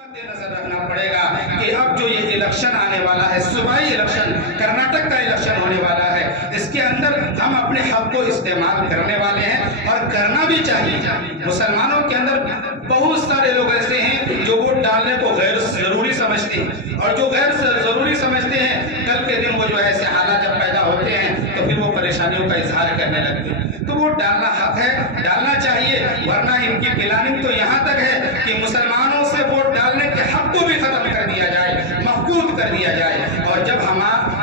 نظر رکھنا پڑے گا کہ اب جو یہ الیکشن آنے والا ہے، صوبائی الیکشن، کرناٹک کا الیکشن ہونے والا ہے، اس کے اندر ہم اپنے حق کو استعمال کرنے والے ہیں اور کرنا بھی چاہیے۔ مسلمانوں کے اندر بہت سارے لوگ ایسے ہیں جو ووٹ ڈالنے کو غیر ضروری سمجھتے ہیں، اور جو غیر ضروری سمجھتے ہیں کل کے دن وہ جو ایسے حالات جب پیدا ہوتے ہیں تو پھر وہ پریشانیوں کا اظہار کرنے لگتے ہیں۔ تو ووٹ ڈالنا حق ہے، ڈالنا چاہیے، ورنہ ان کی پلاننگ تو یہاں تک ہے کہ مسلمانوں سے ووٹ ڈالنے کے حق کو بھی ختم کر دیا جائے، مفقود کر دیا جائے۔ اور جب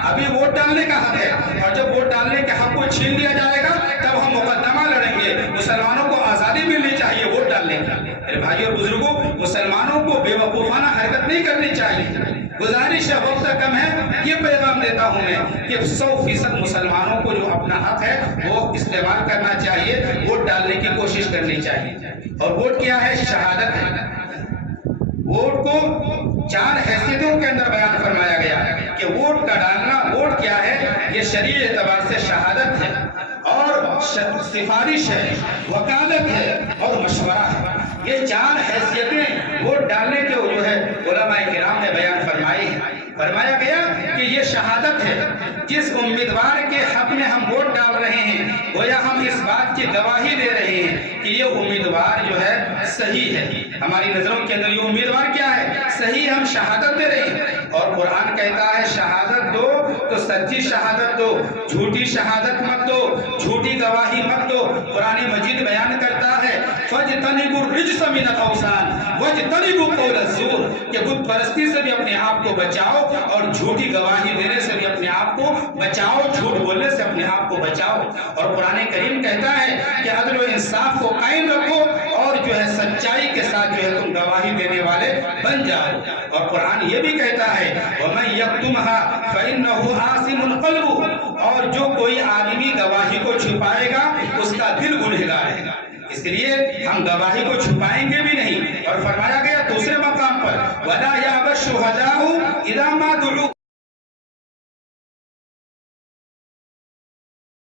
ابھی ووٹ ڈالنے کا حق ہے اور جب ووٹ ڈالنے کے حق کو چھین لیا جائے گا تب ہم مقدمہ لڑیں گے۔ مسلمانوں کو آزادی ملنی چاہیے ووٹ ڈالنے کی۔ میرے بھائی اور بزرگوں، مسلمانوں کو بے وقوفانہ حرکت نہیں کرنی چاہیے۔ گزارش ہے، وقت کم ہے، یہ پیغام دیتا ہوں میں کہ 100% مسلمانوں کو جو اپنا حق ہے وہ استعمال کرنا چاہیے، ووٹ ڈالنے کی کوشش کرنی چاہیے۔ اور ووٹ کیا ہے؟ شہادت ہے۔ ووٹ کو 4 حیثیتوں کے اندر بیان فرمایا گیا کہ ووٹ کا ڈالنا، ووٹ کیا ہے؟ یہ شرعی اعتبار سے شہادت ہے اور سفارش ہے، وکالت ہے اور مشورہ ہے۔ یہ 4 حیثیتیں ووٹ ڈالنے کے جو ہے علماء کرام نے بیان فرمائی ہیں۔ فرمایا گیا کہ یہ شہادت ہے، جس امیدوار کے حق میں ہم ووٹ ڈال رہے ہیں گویا ہم اس بات کی گواہی دے رہے ہیں کہ یہ امیدوار جو ہے صحیح ہے۔ ہماری نظروں کے اندر یہ امیدوار کیا ہے؟ صحیح، ہم شہادت دے رہے ہیں۔ اور قرآن کہتا ہے شہادت دو تو سچی شہادت دو، جھوٹی شہادت مت دو، جھوٹی گواہی مت دو۔ قرآن مجید بیان کرتا ہے فَاجْتَنِبُوا الرِّجْسَ مِنَ الْأَوْثَانِ وَاجْتَنِبُوا قَوْلَ الزُّورِ، کہ بت پرستی سے بھی اپنے آپ کو بچاؤ اور جھوٹی گواہی دینے سے بھی اپنے آپ کو بچاؤ، جھوٹ بولنے سے اپنے آپ کو بچاؤ۔ اور قرآن کریم کہتا ہے کہ عدل و انصاف کو قائم رکھو اور جو ہے سچائی کے ساتھ جو ہے تم گواہی دینے والے بن جاؤ۔ اور قرآن یہ بھی کہتا ہے وَمَن يَكْتُمْهَا فَإِنَّهُ آثِمٌ قَلْبُهُ، اور جو کوئی آدمی گواہی کو چھپائے گا اس کا دل گنہگار ہے۔ اس لیے ہم گواہی کو چھپائیں گے بھی نہیں۔ اور فرمایا گیا دوسرے مقام پر وَلَا يَأْبَ الشُّهَدَاءُ إِذَا مَا دُعُوا